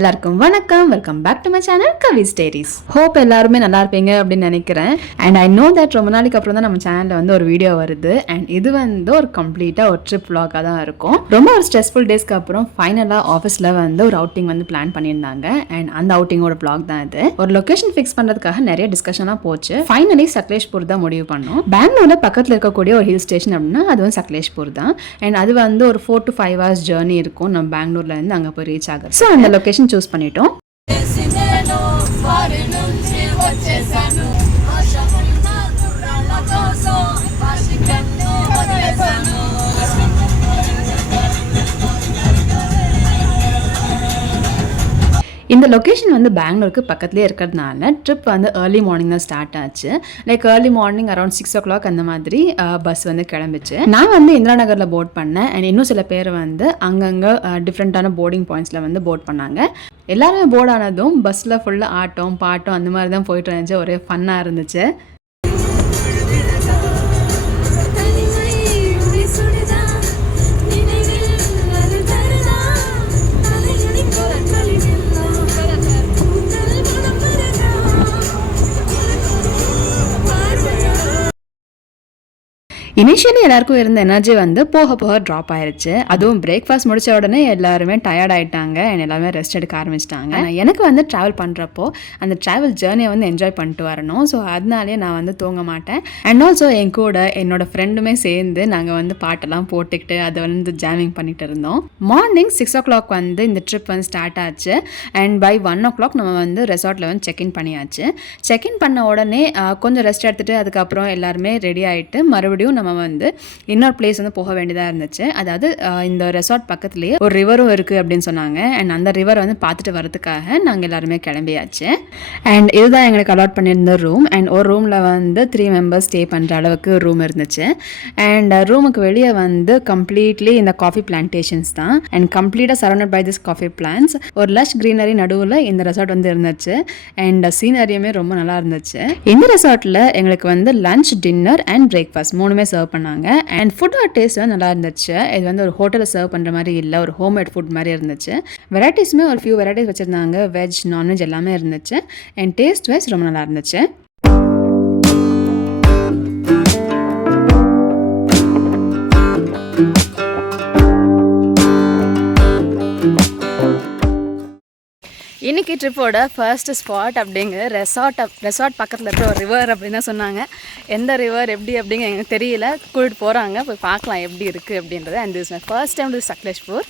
எல்லாருக்கும் வணக்கம், welcome back to my channel Kavi stories. Hope எல்லாருமே நல்லா இருப்பீங்க அப்படின்னு நினைக்கிறேன். அண்ட் ஐ நோ தட் ரொம்ப நாளைக்கு அப்புறம் தான் நம்ம சேனலில் வந்து ஒரு வீடியோ வருது. அண்ட் இது வந்து ஒரு கம்ப்ளீட்டாக ஒரு ட்ரிப் vlog-ஆ தான் இருக்கும். ரொம்ப ஒரு ஸ்ட்ரெஸ்ஃபுல் டேஸ்க்கு அப்புறம் ஃபைனலாக ஆஃபீஸில் வந்து ஒரு அவுட்டிங் வந்து பிளான் பண்ணியிருந்தாங்க. அண்ட் அந்த அவுட்டிங்கோட vlog தான் இது. ஒரு லொக்கேஷன் ஃபிக்ஸ் பண்ணுறதுக்காக நிறைய டிஸ்கஷனாக போச்சு. ஃபைனலி சக்லேஷ்பூர் தான் முடிவு பண்ணோம். பெங்களூர்ல பக்கத்தில் இருக்கக்கூடிய ஒரு ஹில் ஸ்டேஷன் அப்படின்னா அது வந்து சக்லேஷ்பூர் தான். அண்ட் அது வந்து ஒரு 4 to 5 hours ஜேர்னி இருக்கும் நம்ம பெங்களூர்ல இருந்து அங்கே போய் ரீச் ஆகுது. ஸோ அந்த லொக்கேஷன் சூஸ் பண்ணிட்டோம். இந்த லொக்கேஷன் வந்து பெங்களூருக்கு பக்கத்துலேயே இருக்கிறதுனால ட்ரிப் வந்து ஏர்லி மார்னிங் தான் ஸ்டார்ட் ஆச்சு. Like early morning around 6 o'clock அந்த மாதிரி பஸ் வந்து கிளம்பிச்சு. நான் வந்து இந்திரா நகரில் போர்ட் பண்ணேன். அண்ட் இன்னும் சில பேர் வந்து அங்கங்கே டிஃப்ரெண்ட்டான போர்டிங் பாயிண்ட்ஸில் வந்து போர்ட் பண்ணாங்க. எல்லாருமே போர்ட் ஆனதும் பஸ்ஸில் ஃபுல்லாக ஆட்டம் பாட்டம் அந்த மாதிரி தான் போயிட்டு இருந்துச்சு. ஒரே ஃபன்னாக இருந்துச்சு. இனிஷியலி எல்லாருக்கும் இருந்த எனர்ஜி வந்து போக போக ட்ராப் ஆயிருச்சு. அதுவும் பிரேக்ஃபாஸ்ட் முடிச்ச உடனே எல்லாருமே டயர்ட் ஆயிட்டாங்க. அண்ட் எல்லாருமே ரெஸ்ட் எடுக்க ஆரம்பிச்சிட்டாங்க. எனக்கு வந்து ட்ராவல் பண்ணுறப்போ அந்த ட்ராவல் ஜேர்னியை வந்து என்ஜாய் பண்ணிட்டு வரணும். ஸோ அதனாலே நான் வந்து தூங்க மாட்டேன். அண்ட் ஆல்சோ என் கூட என்னோட ஃப்ரெண்டுமே சேர்ந்து நாங்கள் வந்து பாட்டெல்லாம் போட்டுக்கிட்டு அதை வந்து ஜாமிங் பண்ணிட்டு இருந்தோம். மார்னிங் 6 o'clock வந்து இந்த ட்ரிப் வந்து ஸ்டார்ட் ஆச்சு. அண்ட் பை 1 o'clock நம்ம வந்து ரெசார்ட்டில் வந்து செக்இன் பண்ணியாச்சு. செக்இன் பண்ண உடனே கொஞ்சம் ரெஸ்ட் எடுத்துகிட்டு அதுக்கப்புறம் எல்லாருமே ரெடி ஆகிட்டு மறுபடியும் நம்ம வந்து இன்னொரு பிளேஸ் வந்து போக வேண்டியதாக இருந்துச்சு. அதாவது இந்த ரெசார்ட் பக்கத்துலேயே ஒரு ரிவரும் இருக்குது அப்படின்னு சொன்னாங்க. அண்ட் அந்த ரிவரை வந்து பார்த்துட்டு வரதுக்காக நாங்கள் எல்லாருமே கிளம்பியாச்சு. அண்ட் இதுதான் எங்களுக்கு அலாட் பண்ணியிருந்த ரூம். அண்ட் ஒரு ரூமில் வந்து 3 members ஸ்டே பண்ணுற அளவுக்கு ரூம் இருந்துச்சு. அண்ட் ரூமுக்கு வெளியே வந்து கம்ப்ளீட்லி இந்த காஃபி பிளான்டேஷன்ஸ் தான். அண்ட் கம்ப்ளீட்டாக surrounded by this coffee plans. ஒரு லஷ் க்ரீனரி நடுவில் இந்த ரெசார்ட் வந்து இருந்துச்சு. அண்ட் சீனரியுமே ரொம்ப நல்லா இருந்துச்சு. இந்த ரெசார்ட்டில் எங்களுக்கு வந்து லஞ்ச், டின்னர் அண்ட் பிரேக்ஃபாஸ்ட் 3மே சர்வ் பண்ணாங்க. அண்ட் ஃபுட்டோட டேஸ்ட் வந்து நல்லா இருந்துச்சு. இது வந்து ஒரு ஹோட்டலில் சர்வ் பண்ணுற மாதிரி இல்லை, ஒரு ஹோம்மேட் ஃபுட் மாதிரி இருந்துச்சு. வெரைட்டிஸுமே ஒரு ஃபியூ வெரைட்டிஸ் வச்சுருந்தாங்க. வெஜ், நான்வெஜ் எல்லாமே இருந்துச்சு. அண்ட் டேஸ்ட் வைஸ் ரொம்ப நல்லா இருந்துச்சு. இன்றைக்கி ட்ரிப்போட ஃபர்ஸ்ட் ஸ்பாட் அப்படிங்கிற ரெசார்ட் பக்கத்தில் இருக்கிற ஒரு ரிவர் அப்படின்னு தான் சொன்னாங்க. எந்த ரிவர் எப்படி அப்படிங்க எனக்கு தெரியல. கூட்டிட்டு போகிறாங்க, போய் பார்க்கலாம் எப்படி இருக்குது அப்படின்றது. And this my first time to Sakleshpur.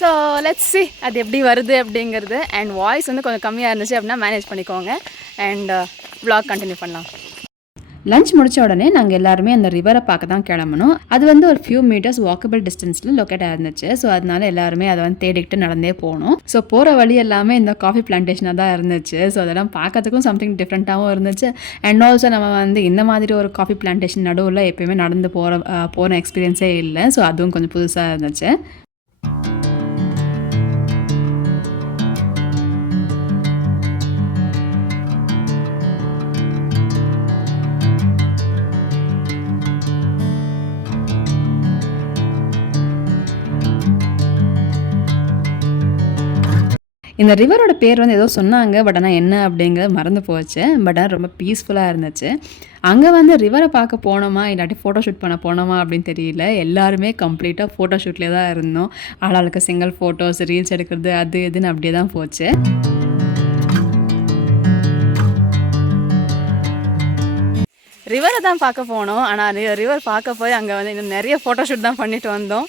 So let's see அது எப்படி வருது அப்படிங்கிறது. அண்ட் வாய்ஸ் வந்து கொஞ்சம் கம்மியாக இருந்துச்சு அப்படின்னா மேனேஜ் பண்ணிக்கோங்க. அண்ட் vlog கண்டினியூ பண்ணலாம். லஞ்ச் முடித்த உடனே நாங்கள் எல்லாருமே அந்த ரிவரை பார்க்க தான் கிளம்பணும். அது வந்து ஒரு ஃபியூ மீட்டர்ஸ் வாக்கபிள் டிஸ்டன்ஸில் லொக்கேட் ஆயிருந்துச்சு. ஸோ அதனால எல்லாருமே அதை வந்து தேடிக்கிட்டு நடந்தே போகணும். ஸோ போகிற வழி எல்லாமே இந்த காஃபி பிளான்டேஷனாக தான் இருந்துச்சு. ஸோ அதெல்லாம் பார்க்கறதுக்கும் சம்திங் டிஃப்ரெண்ட்டாகவும் இருந்துச்சு. அண்ட் ஆல்சோ நம்ம வந்து இந்த மாதிரி ஒரு காஃபி பிளான்டேஷன் நடுவில் எப்பயுமே நடந்து போன எக்ஸ்பீரியன்ஸே இல்லை. ஸோ அதுவும் கொஞ்சம் புதுசாக இருந்துச்சு. இந்த ரிவரோட பேர் வந்து ஏதோ சொன்னாங்க. பட் ஆனால் என்ன அப்படிங்கிறது மறந்து போச்சு. பட் ஆனால் ரொம்ப பீஸ்ஃபுல்லாக இருந்துச்சு. அங்கே வந்து ரிவரை பார்க்க போனோமா இல்லாட்டி ஃபோட்டோ ஷூட் பண்ண போனோமா அப்படின்னு தெரியல. எல்லாருமே கம்ப்ளீட்டாக ஃபோட்டோ ஷூட்லேயே தான் இருந்தோம். ஆளாளுக்கு சிங்கிள் ஃபோட்டோஸ், ரீல்ஸ் எடுக்கிறது அது இதுன்னு அப்படியே தான் போச்சு. ரிவரை தான் பார்க்க போனோம். ஆனால் ரிவர் பார்க்க போய் அங்கே வந்து இன்னும் நிறைய ஃபோட்டோஷூட் தான் பண்ணிட்டு வந்தோம்.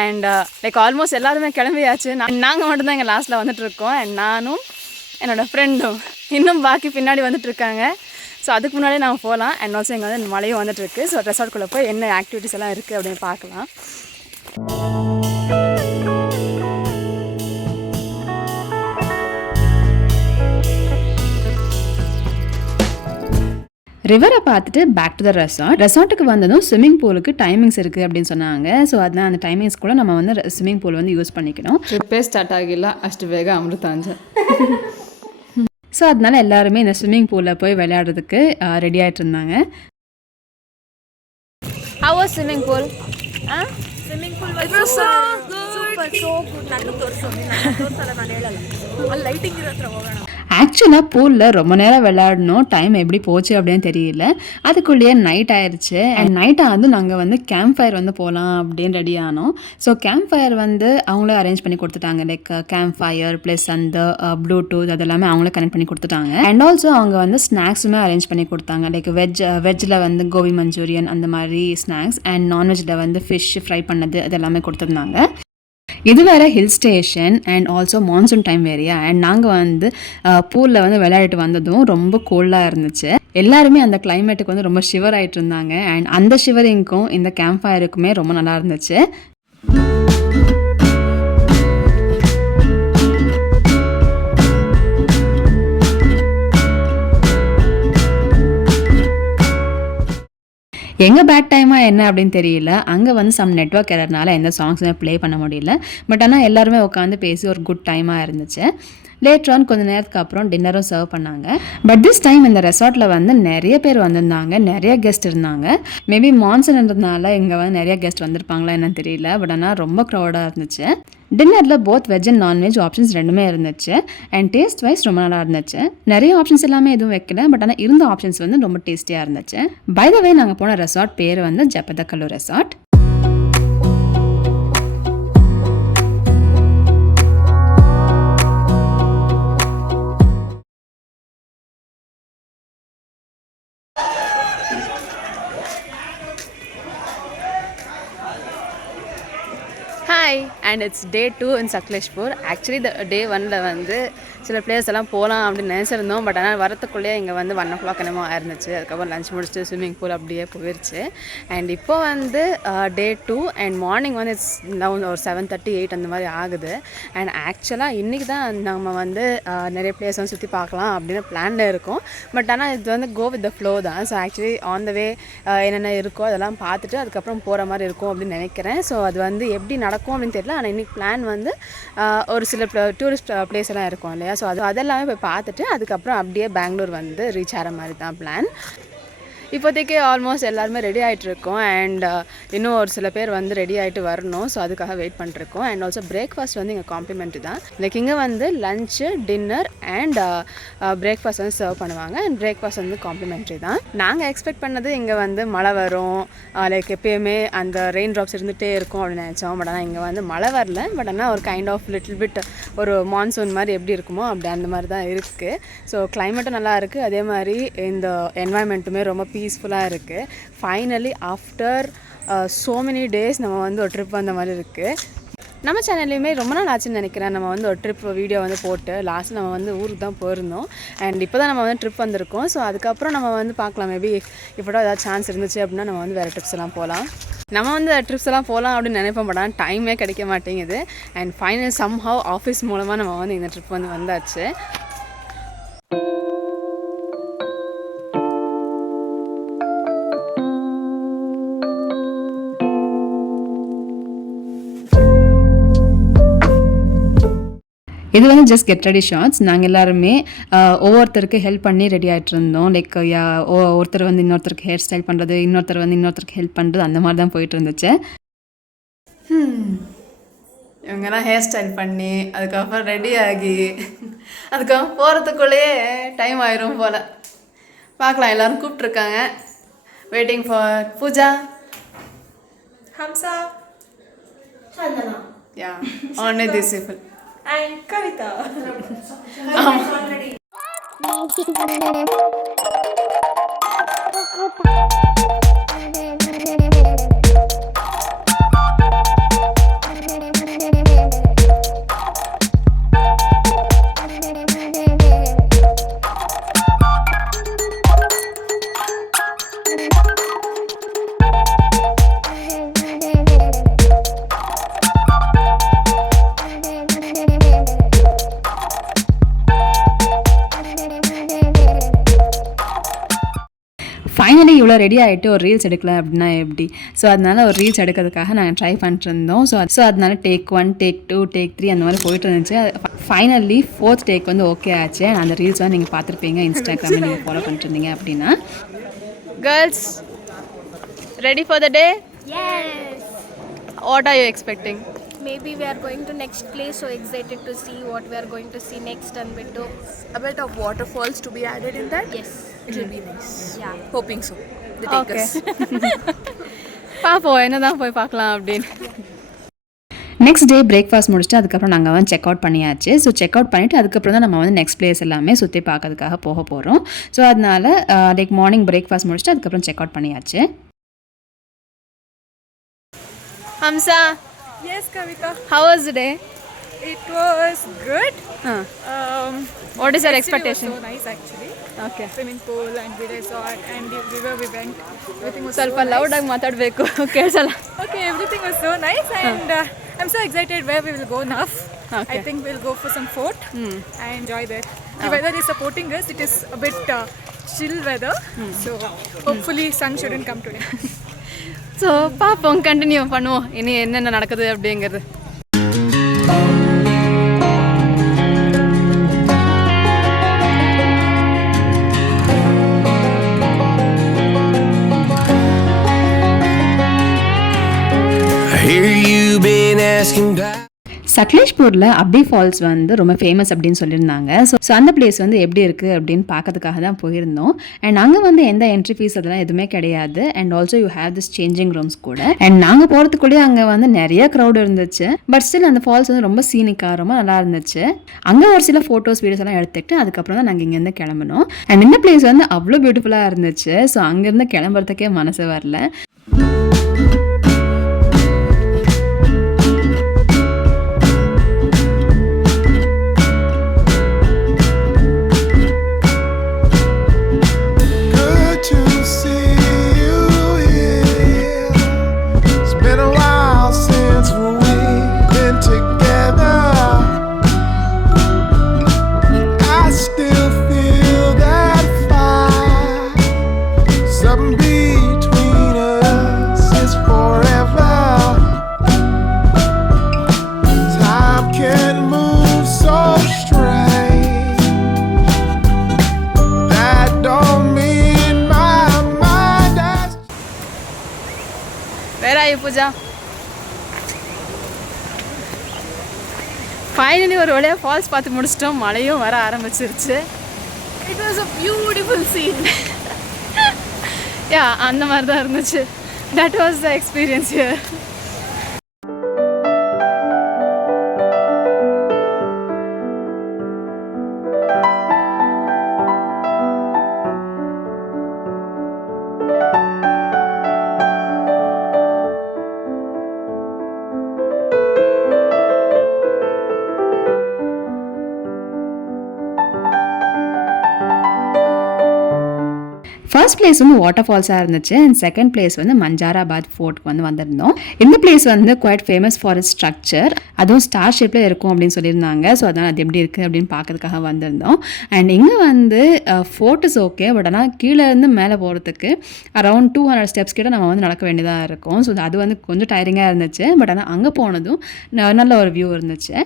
அண்ட் லைக் ஆல்மோஸ்ட் எல்லாருமே கிளம்பியாச்சு. நாங்கள் மட்டும்தான் இங்கே லாஸ்ட்டில் வந்துட்டுருக்கோம். அண்ட் நானும் என்னோடய ஃப்ரெண்டும் இன்னும் பாக்கி பின்னாடி வந்துட்டுருக்காங்க. ஸோ அதுக்கு முன்னாடியே நாங்கள் போகலாம். அண்ட் ஆல்சோ இங்கே வந்து மழையும் வந்துட்டுருக்கு. ஸோ ரெசார்ட்குள்ளே போய் என்ன ஆக்டிவிட்டிஸ் எல்லாம் இருக்குது அப்படின்னு பார்க்கலாம். ரிவரை பார்த்துட்டு பேக் டு த ரெசார்ட்டுக்கு வந்ததும் ஸ்விம்மிங் பூலுக்கு டைமிங்ஸ் இருக்குது அப்படின்னு சொன்னாங்க. ஸோ அதனால் அந்த டைமிங்ஸ் கூட நம்ம வந்து ஸ்விம்மிங் பூல் வந்து யூஸ் பண்ணிக்கணும். ட்ரிப்பே ஸ்டார்ட் ஆகிಲ್ಲ ಅಷ್ಟು ಬೇಗ ಅಮೃತಾಂಜ. ஸோ அதனால எல்லாருமே இந்த ஸ்விம்மிங் பூலில் போய் விளையாடுறதுக்கு ரெடி ஆகிட்டு இருந்தாங்க. How was swimming pool? Swimming pool was super was so good. ನನಗೆ ತೋರಿಸು, ನಾನು ತೋರಿಸಲ್ಲ, ನಾನು ಹೇಳಲ್ಲ. ಅಲ್ಲಿ ಲೈಟಿಂಗ್ ಇರೋ ಹತ್ರ ಹೋಗೋಣ. ஆக்சுவலாக பூலில் ரொம்ப நேரம் விளையாடணும், டைம் எப்படி போச்சு அப்படின்னு தெரியல. அதுக்குள்ளேயே நைட் ஆயிடுச்சு. அண்ட் நைட் ஆனது நாங்கள் வந்து கேம்ப் ஃபயர் வந்து போகலாம் அப்படின்னு ரெடி ஆனோம். ஸோ கேம்ப் ஃபயர் வந்து அவங்களே அரேஞ்ச் பண்ணி கொடுத்துட்டாங்க. லைக் கேம்ப் ஃபயர் ப்ளஸ் அந்த ப்ளூடூத் அதெல்லாமே அவங்களே கனெக்ட் பண்ணி கொடுத்துட்டாங்க. அண்ட் ஆல்சோ அவங்க வந்து ஸ்நாக்ஸுமே அரேஞ்ச் பண்ணி கொடுத்தாங்க. லைக் வெஜ்ஜில் வந்து கோபி மஞ்சூரியன் அந்த மாதிரி ஸ்நாக்ஸ், அண்ட் நான்வெஜ்ஜில் வந்து ஃபிஷ் ஃப்ரை பண்ணது அதெல்லாமே கொடுத்துருந்தாங்க. இது வேறு hill station and also monsoon time வேறையா. அண்ட் நாங்கள் வந்து பூலில் வந்து விளையாடிட்டு வந்ததும் ரொம்ப கோல்டாக இருந்துச்சு. எல்லாருமே அந்த கிளைமேட்டுக்கு வந்து ரொம்ப ஷிவர் ஆகிட்டு இருந்தாங்க. அண்ட் அந்த ஷிவரிங்க்கும் இந்த கேம்ப் ஃபயருக்குமே ரொம்ப நல்லா இருந்துச்சு. எங்கள் பேட் டைமாக என்ன அப்படின்னு தெரியல. அங்கே வந்து சம் நெட்வொர்க் எரர்னால எந்த சாங்ஸுமே ப்ளே பண்ண முடியல. பட் ஆனால் எல்லாருமே உட்காந்து பேசி ஒரு குட் டைமாக இருந்துச்சு. லேட்டர் ஆன் கொஞ்சம் நேரத்துக்கு அப்புறம் டின்னரும் சர்வ் பண்ணாங்க. பட் திஸ் டைம் இந்த ரெசார்ட்டில் வந்து நிறைய பேர் வந்திருந்தாங்க, நிறைய கெஸ்ட் இருந்தாங்க. மேபி மான்சூன்ன்றதுனால இங்கே வந்து நிறைய கெஸ்ட் வந்திருப்பாங்களா என்னன்னு தெரியல. பட் ஆனால் ரொம்ப க்ரௌடாக இருந்துச்சு. டின்னரில் both veg and nonveg options ரெண்டுமே இருந்துச்சு. அண்ட் டேஸ்ட் வைஸ் ரொம்ப நல்லா இருந்துச்சு. நிறைய ஆப்ஷன்ஸ் எல்லாமே எதுவும் வைக்கல, பட் ஆனால் இருந்த ஆப்ஷன்ஸ் வந்து ரொம்ப டேஸ்டியாக இருந்துச்சு. பை த வே நாங்கள் போன ரெசார்ட் பேர் வந்து Jappathakallu resort. Hi, and it's day 2 in Sakleshpur. Actually day 1ல் வந்து சில பிளேஸ் எல்லாம் போகலாம் அப்படின்னு நினச்சிருந்தோம். பட் ஆனால் வரத்துக்குள்ளேயே இங்கே வந்து 1 o'clock என்னமோ ஆயிருந்துச்சு. அதுக்கப்புறம் லஞ்ச் முடிச்சுட்டு ஸ்விம்மிங் பூல் அப்படியே போயிடுச்சு. அண்ட் இப்போ வந்து டே 2 அண்ட் மார்னிங் வந்து இட்ஸ் ஒரு 7:30 8 அந்த மாதிரி ஆகுது. அண்ட் ஆக்சுவலாக இன்றைக்கி தான் நம்ம வந்து நிறைய பிளேஸ் வந்து சுற்றி பார்க்கலாம் அப்படின்னு பிளானில் இருக்கோம். பட் ஆனால் இது வந்து கோ வித் த ஃப்ளோ தான். ஸோ ஆக்சுவலி ஆன் த வே என்னென்ன இருக்கோ அதெல்லாம் பார்த்துட்டு அதுக்கப்புறம் போகிற மாதிரி இருக்கும் அப்படின்னு நினைக்கிறேன். ஸோ அது வந்து எப்படி நடக்கும் அப்படின்னு தெரியல. ஆனால் இன்றைக்கி பிளான் வந்து ஒரு சில டூரிஸ்ட் பிளேஸ் எல்லாம் இருக்கும் இல்லையா. ஸோ அதெல்லாமே போய் பார்த்துட்டு அதுக்கப்புறம் அப்படியே பெங்களூர் வந்து ரீச் ஆகிற மாதிரி தான் பிளான். இப்போதைக்கு ஆல்மோஸ்ட் எல்லாருமே ரெடி ஆகிட்ருக்கோம். அண்ட் இன்னும் ஒரு சில பேர் வந்து ரெடி ஆகிட்டு வரணும். ஸோ அதுக்காக வெயிட் பண்ணிருக்கோம். அண்ட் ஆல்சோ பிரேக்ஃபாஸ்ட் வந்து இங்கே காம்ப்ளிமெண்ட்ரி தான். லைக் இங்கே வந்து லஞ்சு, டின்னர் அண்ட் பிரேக்ஃபாஸ்ட் வந்து சர்வ் பண்ணுவாங்க. அண்ட் பிரேக்ஃபாஸ்ட் வந்து காம்ப்ளிமெண்ட்ரி தான். நாங்கள் எக்ஸ்பெக்ட் பண்ணது இங்கே வந்து மழை வரும், லைக் எப்பயுமே அந்த ரெயின் ட்ராப்ஸ் இருந்துகிட்டே இருக்கும் அப்படின்னு நினச்சோம். பட் ஆனால் இங்கே வந்து மழை வரல. பட் ஆனால் ஒரு கைண்ட் ஆஃப் லிட்டில் பிட் ஒரு மான்சூன் மாதிரி எப்படி இருக்குமோ அப்படி அந்த மாதிரி தான் இருக்குது. ஸோ கிளைமேட்டும் நல்லா இருக்குது. அதே மாதிரி இந்த என்வாயன்மெண்ட்டுமே ரொம்ப பீஸ்ஃபுல்லாக இருக்குது. Finally after so many days நம்ம வந்து ஒரு ட்ரிப் வந்த மாதிரி இருக்குது. நம்ம சேனல்லையுமே ரொம்ப நாள் ஆச்சுன்னு நினைக்கிறேன் நம்ம வந்து ஒரு ட்ரிப் வீடியோ வந்து போட்டு. லாஸ்ட் நம்ம வந்து ஊருக்கு தான் போயிருந்தோம். அண்ட் இப்போ தான் நம்ம வந்து ட்ரிப் வந்திருக்கோம். ஸோ அதுக்கப்புறம் நம்ம வந்து பார்க்கலாம், மேபி இப்போட ஏதாவது சான்ஸ் இருந்துச்சு அப்படின்னா நம்ம வந்து வேறு ட்ரிப்ஸ் எல்லாம் போகலாம். நம்ம வந்து ட்ரிப்ஸ் எல்லாம் போகலாம் அப்படின்னு நினைப்போம். பட் ஆனால் டைமே கிடைக்க மாட்டேங்குது. அண்ட் ஃபைனல் சம்ஹவ் ஆஃபீஸ் மூலமாக நம்ம வந்து இந்த ட்ரிப் வந்து வந்தாச்சு. இது வந்து ஜஸ்ட் கெட் ரெடி ஷார்ட்ஸ். நாங்கள் எல்லாருமே ஒவ்வொருத்தருக்கு ஹெல்ப் பண்ணி ரெடி ஆகிட்டு இருந்தோம். லைக் ஒருத்தர் வந்து இன்னொருத்தருக்கு ஹேர் ஸ்டைல் பண்ணுறது, இன்னொருத்தர் வந்து இன்னொருத்தருக்கு ஹெல்ப் பண்ணுறது, அந்த மாதிரி தான் போயிட்டு இருந்துச்சு. இவங்கெல்லாம் ஹேர் ஸ்டைல் பண்ணி அதுக்கப்புறம் ரெடி ஆகி அதுக்கப்புறம் போகிறதுக்குள்ளேயே டைம் ஆயிரும் போல். பார்க்கலாம், எல்லோரும் கூப்பிட்ருக்காங்க. Waiting for Pooja, Hamsa, Chandana, yeah only these people. and Kavita. Finally இவ்வளோ ரெடி ஆகிட்டு ஒரு ரீல்ஸ் எடுக்கல அப்படின்னா எப்படி? ஸோ அதனால ஒரு ரீல்ஸ் எடுக்கிறதுக்காக நாங்கள் ட்ரை பண்ணிட்டு இருந்தோம். ஸோ அதனால டேக் 1, டேக் 2, டேக் 3 அந்த மாதிரி போயிட்டு இருந்துச்சு. ஃபைனலி 4th டேக் வந்து ஓகே ஆச்சு. அந்த ரீல்ஸ் வந்து நீங்கள் பார்த்துருப்பீங்க இன்ஸ்டாகிராமில் நீங்கள் ஃபாலோ பண்ணிட்டு இருந்தீங்க அப்படின்னா. Girls ready for the day? Yes. What are you expecting? maybe we are going to next place, so excited to see what we are going to see next and bit. A bit of waterfalls to be added in that. Yes. It will be nice. Yeah. Hoping so. They take Okay. us. பார்ப்போம் என்னதான் போய் பார்க்கலாம் அப்படின்னு. Next day breakfast முடிச்சுட்டு அதுக்கப்புறம் நாங்கள் வந்து check out பண்ணியாச்சு. ஸோ செக் அவுட் பண்ணிவிட்டு அதுக்கப்புறம் தான் நம்ம வந்து நெக்ஸ்ட் பிளேஸ் எல்லாமே சுற்றி பார்க்கறதுக்காக போக போகிறோம். ஸோ அதனால லைக் மார்னிங் பிரேக்ஃபாஸ்ட் முடிச்சுட்டு அதுக்கப்புறம் செக் அவுட் பண்ணியாச்சு. Hamsa, Yes, Kavita. how was the day? It was good. What is your Yesterday expectation? was so nice actually. Okay. Swimming pool and we resort and the river we went. Everything was ಸ್ವಲ್ಪ so nice. ಲೌಡಾಗಿ ಮಾತಾಡಬೇಕು ಕೇಳಿಸಲ್ಲ. Okay, everything was so nice and I'm so excited where we will go now. Okay. I think we'll go for some fort and enjoy that. The weather is supporting us. It is a bit chill weather. So hopefully sun shouldn't come today. So பார்ப்போம், continue பண்ணுவோம் இனி என்னென்ன நடக்குது அப்படிங்கிறது. I hear you been asking back. சக்லேஷ்பூரில் அப்டி falls வந்து ரொம்ப famous அப்படின்னு சொல்லியிருந்தாங்க. ஸோ அந்த பிளேஸ் வந்து எப்படி இருக்குது அப்படின்னு பார்க்கறதுக்காக தான் போயிருந்தோம். அண்ட் அங்கே வந்து எந்த என்ட்ரி ஃபீஸ் அதெல்லாம் எதுவுமே கிடையாது. And also you have this changing rooms கூட. அண்ட் நாங்கள் போகிறதுக்குள்ளேயே அங்கே வந்து நிறைய க்ரௌட் இருந்துச்சு. பட் ஸ்டில் அந்த ஃபால்ஸ் வந்து ரொம்ப சீனிக்காக ரொம்ப நல்லா இருந்துச்சு. அங்கே ஒரு சில ஃபோட்டோஸ் வீடியோஸ் எல்லாம் எடுத்துக்கிட்டு அதுக்கப்புறம் தான் நாங்கள் இங்கேருந்து கிளம்பணும். அண்ட் இந்த பிளேஸ் வந்து அவ்வளோ பியூட்டிஃபுல்லாக இருந்துச்சு. ஸோ அங்கேருந்து கிளம்புறதுக்கே மனசு வரல. Good to see you here. It's been a while since we've been together. I still feel that fire. Something between us is forever. Time can move so strange. That don't mean my mind has Where are you, Pooja? Finally ஒரு வழியாக falls பார்த்து முடிச்சிட்டோம். மழையும் வர ஆரம்பிச்சிருச்சு. It was a beautiful scene. யா, அந்த மாதிரி தான் இருந்துச்சு. That was the experience here. First place வந்து வாட்டர் ஃபால்ஸாக இருந்துச்சு. அண்ட் செகண்ட் பிளேஸ் வந்து மஞ்சாராபாத் ஃபோர்ட்க்கு வந்து வந்திருந்தோம். இந்த பிளேஸ் வந்து quite famous for its structure. அதுவும் ஸ்டார் ஷேப்பில் இருக்கும் அப்படின்னு சொல்லியிருந்தாங்க. ஸோ அதனால் அது எப்படி இருக்குது அப்படின்னு பார்க்கறதுக்காக வந்திருந்தோம். அண்ட் இங்கே வந்து ஃபோர்ட் இஸ் ஓகே, பட் ஆனால் கீழே இருந்து மேலே போகிறதுக்கு அரௌண்ட் 200 ஸ்டெப்ஸ் கிட்ட நம்ம வந்து நடக்க வேண்டியதாக இருக்கும். ஸோ அது வந்து கொஞ்சம் டயரிங்காக இருந்துச்சு. பட் ஆனால் அங்கே போனதும் நல்ல ஒரு வியூ இருந்துச்சு.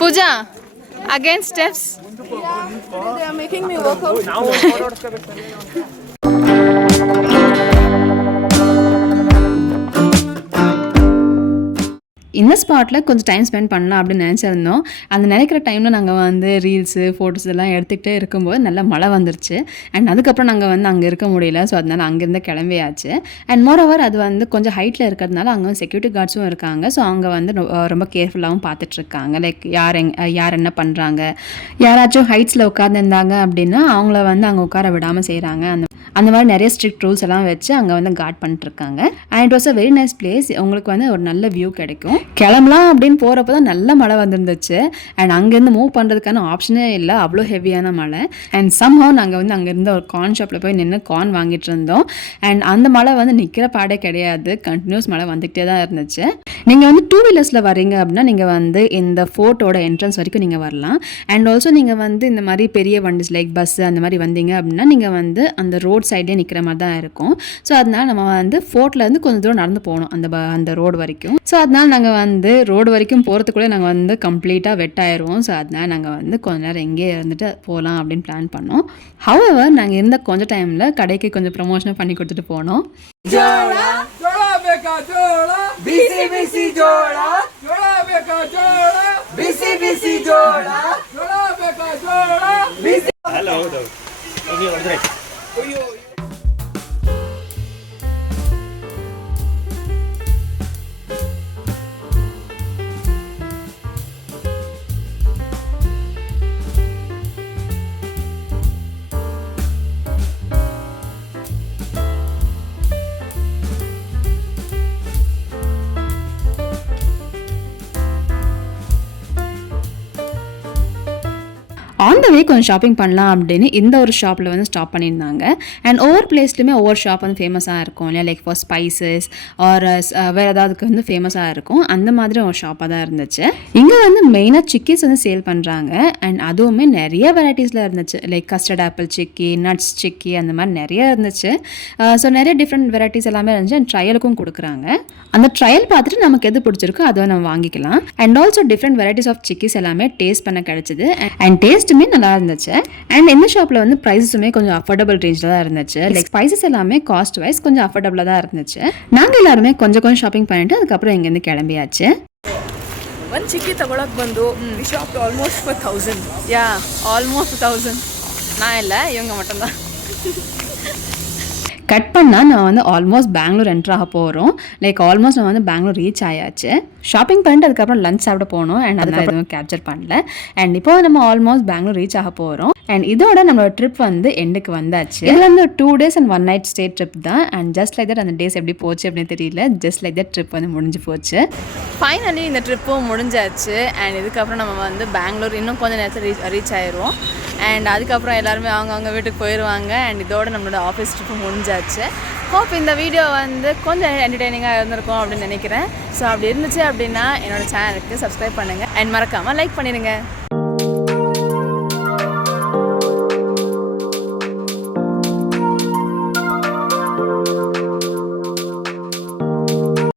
Pooja, again steps. They are making me work out. இந்த ஸ்பாட்டில் கொஞ்சம் டைம் ஸ்பெண்ட் பண்ணலாம் அப்படின்னு நினச்சிருந்தோம். அந்த நினைக்கிற டைமில் நாங்கள் வந்து ரீல்ஸு ஃபோட்டோஸ் எல்லாம் எடுத்துக்கிட்டே இருக்கும்போது நல்லா மழை வந்துருச்சு. அண்ட் அதுக்கப்புறம் நாங்கள் வந்து அங்கே இருக்க முடியல. ஸோ அதனால் அங்கேருந்து கிளம்பியாச்சு. அண்ட் மோரோவர் அது வந்து கொஞ்சம் ஹைட்டில் இருக்கிறதுனால அங்கே வந்து செக்யூரிட்டி கார்ட்ஸும் இருக்காங்க. ஸோ அங்கே வந்து ரொம்ப கேர்ஃபுல்லாகவும் பார்த்துட்ருக்காங்க. லைக் யார் என்ன பண்ணுறாங்க, யாராச்சும் ஹைட்ஸில் உட்காந்துருந்தாங்க அப்படின்னா அவங்கள வந்து அங்கே உட்கார விடாமல் செய்கிறாங்க. அந்த மாதிரி நிறைய ஸ்ட்ரிக்ட் ரூல்ஸ் எல்லாம் வச்சு அங்கே வந்து கார்ட் பண்ணிட்டுருக்காங்க. And it was a very nice place. உங்களுக்கு வந்து ஒரு நல்ல வியூ கிடைக்கும். கிளம்பலாம் அப்படின்னு போகிறப்ப தான் நல்ல மழை வந்துருந்துச்சு. அண்ட் அங்கேருந்து மூவ் பண்ணுறதுக்கான ஆப்ஷனே இல்லை, அவ்வளோ ஹெவியான மழை. அண்ட் சம்ஹவ் நாங்கள் வந்து அங்கே இருந்த ஒரு கார்ன் ஷாப்பில் போய் நின்று கார்ன் வாங்கிட்டு இருந்தோம். அண்ட் அந்த மழை வந்து நிற்கிற பாடே கிடையாது, கண்டினியூஸ் மழை வந்துகிட்டே தான் இருந்துச்சு. நீங்கள் வந்து 2 வீலர்ஸில் வரீங்க அப்படின்னா நீங்கள் வந்து இந்த ஃபோர்ட்டோட என்ட்ரன்ஸ் வரைக்கும் நீங்கள் வரலாம். அண்ட் ஆல்சோ நீங்கள் வந்து இந்த மாதிரி பெரிய வண்டிஸ் லைக் பஸ்ஸு அந்த மாதிரி வந்தீங்க அப்படின்னா நீங்கள் வந்து அந்த ரோட் சைட்லேயே நிற்கிற மாதிரி தான் இருக்கும். ஸோ அதனால நம்ம வந்து ஃபோர்ட்லேருந்து கொஞ்சம் தூரம் நடந்து போகணும் அந்த ரோடு வரைக்கும். ஸோ அதனால நாங்கள் வந்து ரோடு வரைக்கும் போகிறதுக்குள்ளே நாங்கள் வந்து கம்ப்ளீட்டாக வெட் ஆயிடுவோம். ஸோ அதனால நாங்கள் வந்து கொஞ்ச நேரம் எங்கேயே இருந்துட்டு போகலாம் அப்படின்னு பிளான் பண்ணோம். ஹவெவர் நாங்கள் இருந்த கொஞ்சம் டைமில் கடைக்கு கொஞ்சம் ப்ரமோஷனும் பண்ணி கொடுத்துட்டு போனோம். ஆன் த வே கொஞ்சம் ஷாப்பிங் பண்ணலாம் அப்படின்னு இந்த ஒரு ஷாப்பில் வந்து ஸ்டாப் பண்ணியிருந்தாங்க. அண்ட் ஒவ்வொரு பிளேஸ்லையுமே ஒவ்வொரு ஷாப் வந்து ஃபேமஸாக இருக்கும் இல்லையா, லைக் ஃபார் ஸ்பைசஸ் ஆர் வேறு ஏதாவதுக்கு வந்து ஃபேமஸாக இருக்கும். அந்த மாதிரி ஒரு ஷாப்பாக தான் இருந்துச்சு. இங்கே வந்து மெயினாக சிக்கிஸ் வந்து சேல் பண்ணுறாங்க. அண்ட் அதுவுமே நிறைய வெரைட்டிஸில் இருந்துச்சு, லைக் கஸ்டர்ட் ஆப்பிள் சிக்கி, நட்ஸ் சிக்கி, அந்த மாதிரி நிறைய இருந்துச்சு. ஸோ நிறைய டிஃப்ரெண்ட் வெரைட்டிஸ் எல்லாமே இருந்துச்சு. அண்ட் ட்ரையலுக்கும் கொடுக்குறாங்க. அந்த ட்ரையல் பார்த்துட்டு நமக்கு எது பிடிச்சிருக்கோ அதை நம்ம வாங்கிக்கலாம். And also different varieties of chikkis எல்லாமே டேஸ்ட் பண்ண கிடைச்சிது. அண்ட் டேஸ்ட்டுமே நல்லா இருந்துச்சு. அண்ட் இந்த ஷாப்பில் வந்து ப்ரைஸஸுமே கொஞ்சம் அஃபோர்டபுள் ரேஞ்சில் தான் இருந்துச்சு. லைக் ஸ்பைசஸ் எல்லாமே காஸ்ட் வைஸ் கொஞ்சம் அஃபோர்டபுளாக தான் இருந்துச்சு. நாங்கள் எல்லாருமே கொஞ்சம் ஷாப்பிங் பண்ணிட்டு அதுக்கப்புறம் இங்கேருந்து கிளம்பியாச்சு. ಒಂದು ಚಿಕ್ಕಿ ತಗೊಳಕ್ ಬಂದು we shop almost for 1000. Yeah almost 1000. நான் இல்லை, இவங்க மட்டும்தான். கட் பண்ணால் நான் வந்து ஆல்மோஸ்ட் பெங்களூர் என்ட்ரு ஆக போகிறோம். லைக் ஆல்மோஸ்ட் நான் வந்து பெங்களூர் ரீச் ஆயாச்சு. ஷாப்பிங் பண்ணிட்டு அதுக்கப்புறம் லஞ்ச் சாப்பிட போனோம். அண்ட் அதனால் எதுவும் கேப்சர் பண்ணல. அண்ட் இப்போ நம்ம ஆல்மோஸ்ட் பெங்களூர் ரீச் ஆக போகிறோம். அண்ட் இதோட நம்மளோட ட்ரிப் வந்து எண்டுக்கு வந்தாச்சு. இதில் வந்து 2 days and 1 night stay trip தான். அண்ட் ஜஸ்ட் லைக் தட் அந்த டேஸ் எப்படி போச்சு அப்படின்னு தெரியல, ஜஸ்ட் லைக் தட் ட்ரிப் வந்து முடிஞ்சு போச்சு. ஃபைனலி இந்த ட்ரிப்பும் முடிஞ்சாச்சு. அண்ட் இதுக்கப்புறம் நம்ம வந்து பெங்களூர் இன்னும் கொஞ்சம் நேரத்தில் ரீச் ஆயிடுவோம். அண்ட் அதுக்கப்புறம் எல்லாருமே அவங்க வீட்டுக்கு போயிடுவாங்க. அண்ட் இதோட நம்மளோட ஆஃபீஸ் ட்ரிப்பு முடிஞ்சாச்சு. ஹோப் இந்த வீடியோ வந்து கொஞ்சம் என்டர்டெய்னிங்காக இருந்திருக்கும் அப்படின்னு நினைக்கிறேன். ஸோ அப்படி இருந்துச்சு அப்படின்னா என்னோடய சேனலுக்கு சப்ஸ்கிரைப் பண்ணுங்கள். அண்ட் மறக்காமல் லைக் பண்ணிடுங்க.